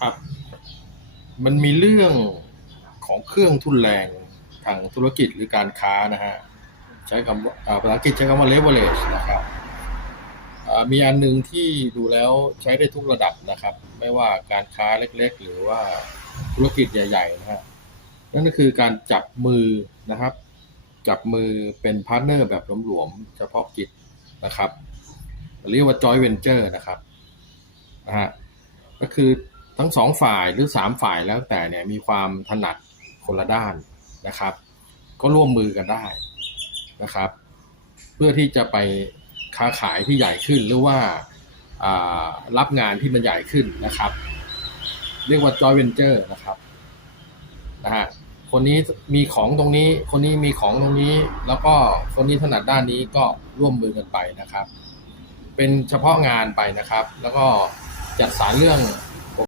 ครับ มันมีเรื่องของเครื่องทุนแรงทางธุรกิจหรือการค้านะฮะใช้คำว่าภาษาอังกฤษใช้คำว่า leverage นะครับมีอันหนึ่งที่ดูแล้วใช้ได้ทุกระดับนะครับ ไม่ว่าการค้าเล็กๆ หรือว่าธุรกิจใหญ่ๆนะฮะนั่นก็คือการจับมือนะครับ จับมือเป็นพาร์ทเนอร์แบบหลวมๆเฉพาะกิจนะครับเรียกว่า joint venture นะครับนะฮะก็คือ ทั้งสองฝ่ายหรือสามฝ่ายแล้วแต่เนี่ยมีความถนัดคนละด้านนะครับ ก็ร่วมมือกันได้นะครับ เพื่อที่จะไปค้าขายที่ใหญ่ขึ้นหรือว่าารับงานที่มันใหญ่ขึ้นนะครับ เรียกว่า joint venture นะครับนะฮะคนนี้มีของตรงนี้ คนนี้มีของตรงนี้ แล้วก็คนนี้ถนัดด้านนี้ก็ร่วมมือกันไปนะครับ เป็นเฉพาะงานไปนะครับ แล้วก็จัดสรรเรื่อง